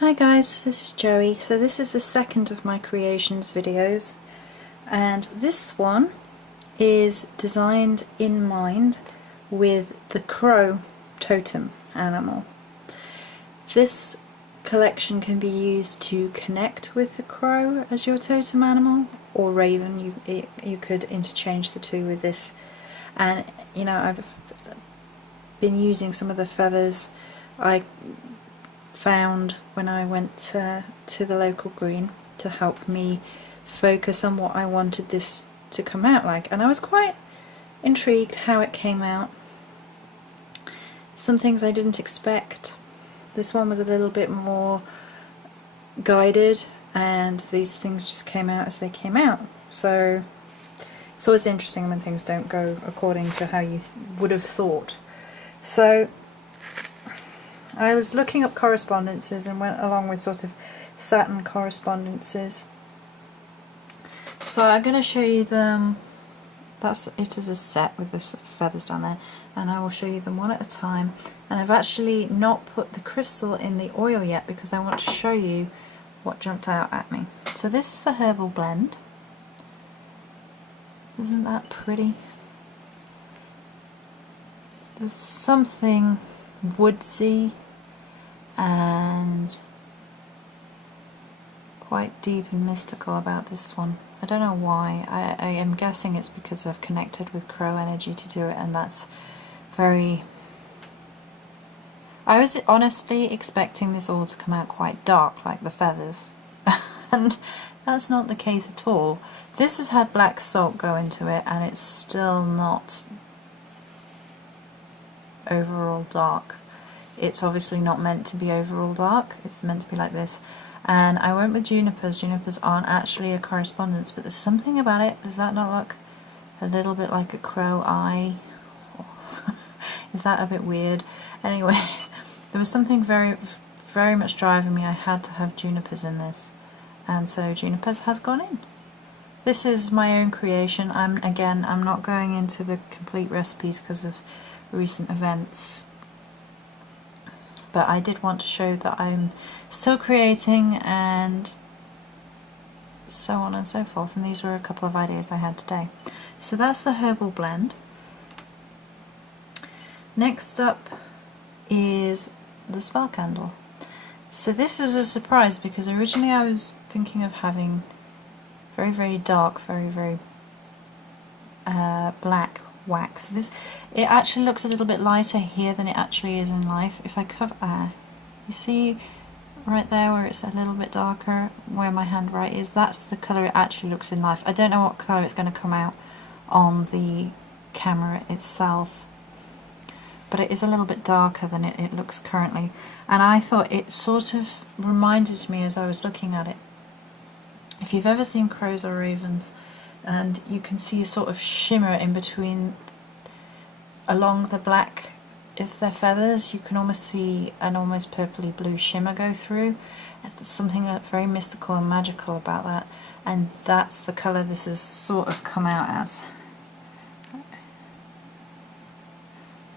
Hi guys, this is Joey. So this is the second of my creations videos, and this one is designed in mind with the crow totem animal. This collection can be used to connect with the crow as your totem animal, or raven. You could interchange the two with this. And you know, I've been using some of the feathers I found when I went to the local green to help me focus on what I wanted this to come out like, and I was quite intrigued how it came out. Some things I didn't expect. This one was a little bit more guided, and these things just came out as they came out. So it's always interesting when things don't go according to how you would have thought. So I was looking up correspondences and went along with sort of Saturn correspondences. So I'm going to show you them. That's it as a set with the feathers down there, and I will show you them one at a time. And I've actually not put the crystal in the oil yet because I want to show you what jumped out at me. So this is the Herbal Blend. Isn't that pretty? There's something woodsy and quite deep and mystical about this one. I don't know why. I am guessing it's because I've connected with crow energy to do it, and that's very... I was honestly expecting this all to come out quite dark like the feathers and that's not the case at all. This has had black salt go into it and it's still not overall dark. It's obviously not meant to be overall dark, it's meant to be like this. And I went with junipers. Junipers aren't actually a correspondence, but there's something about it. Does that not look a little bit like a crow eye? Is that a bit weird? Anyway, there was something very much driving me. I had to have junipers in this, and so junipers has gone in. This is my own creation. I'm not going into the complete recipes because of recent events, but I did want to show that I'm still creating and so on and so forth, and these were a couple of ideas I had today. So that's the Herbal Blend. Next up is the Spell Candle. So this is a surprise because originally I was thinking of having very dark, very black wax. It actually looks a little bit lighter here than it actually is in life. If I cover, you see right there where it's a little bit darker, where my hand right is, that's the colour it actually looks in life. I don't know what colour it's going to come out on the camera itself, but it is a little bit darker than it looks currently, and I thought it sort of reminded me as I was looking at it. If you've ever seen crows or ravens, and you can see a sort of shimmer in between along the black, if they're feathers, you can almost see an almost purpley blue shimmer go through. There's something very mystical and magical about that, and that's the colour this has sort of come out as.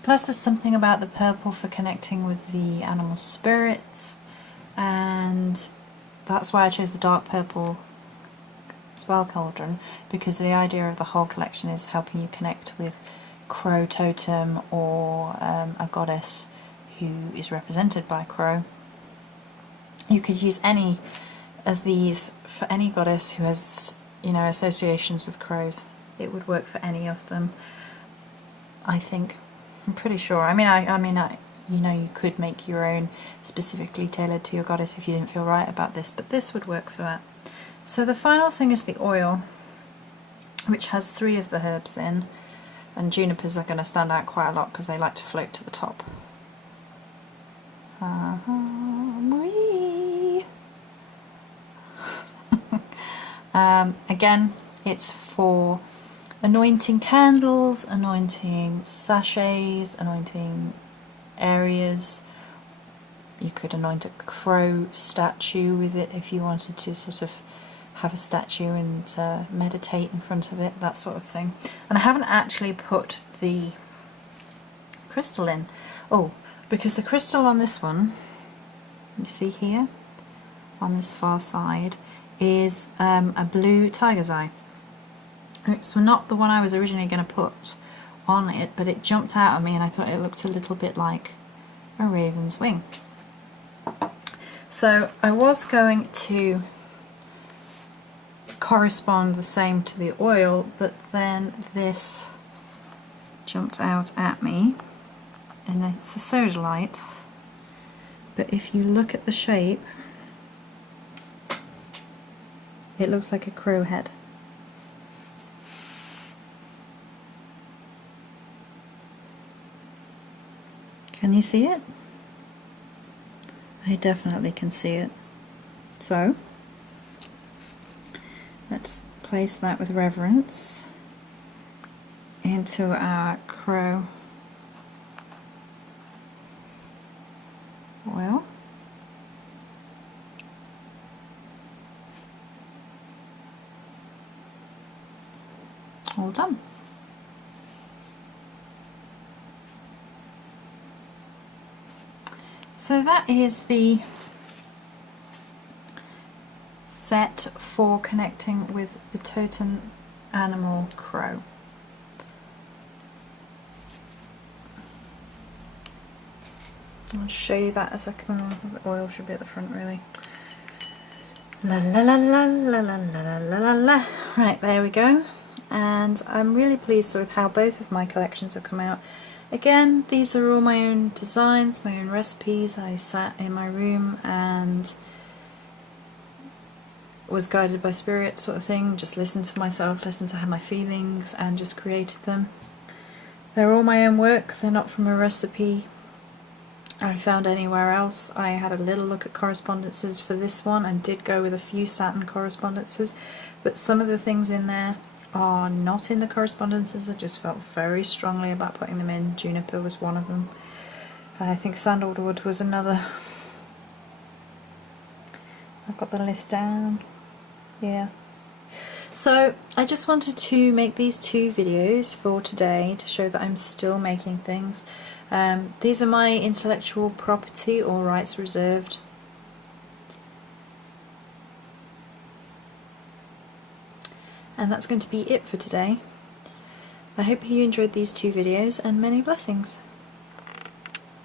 Plus there's something about the purple for connecting with the animal spirits, and that's why I chose the dark purple Spell Cauldron, because the idea of the whole collection is helping you connect with crow totem or a goddess who is represented by crow. You could use any of these for any goddess who has, you know, associations with crows. It would work for any of them, I think. I'm pretty sure. I mean, you know, you could make your own specifically tailored to your goddess if you didn't feel right about this, but this would work for that. So the final thing is the oil, which has 3 of the herbs in, and junipers are going to stand out quite a lot because they like to float to the top. Again, it's for anointing candles, anointing sachets, anointing areas. You could anoint a crow statue with it if you wanted to sort of have a statue and meditate in front of it, that sort of thing. And I haven't actually put the crystal in. Oh, because the crystal on this one, you see here, on this far side is a blue tiger's eye. It's not the one I was originally going to put on it, but it jumped out at me and I thought it looked a little bit like a raven's wing. So I was going to correspond the same to the oil, but then this jumped out at me, and it's a sodalite, but if you look at the shape, it looks like a crow head. Can you see it? I definitely can see it. So let's place that with reverence into our crow oil. All done. So that is the set for connecting with the totem animal crow. I'll show you that as I come on. The oil should be at the front, really. La la la la la la la la la la. Right, there we go. And I'm really pleased with how both of my collections have come out. Again, these are all my own designs, my own recipes. I sat in my room and was guided by spirit, sort of thing. Just listened to myself, listened to my feelings, and just created them. They're all my own work. They're not from a recipe I found anywhere else. I had a little look at correspondences for this one and did go with a few Saturn correspondences, but some of the things in there are not in the correspondences. I just felt very strongly about putting them in. Juniper was one of them. I think sandalwood was another. I've got the list down. Yeah. So I just wanted to make these two videos for today to show that I'm still making things. These are my intellectual property or rights reserved. And that's going to be it for today. I hope you enjoyed these two videos, and many blessings.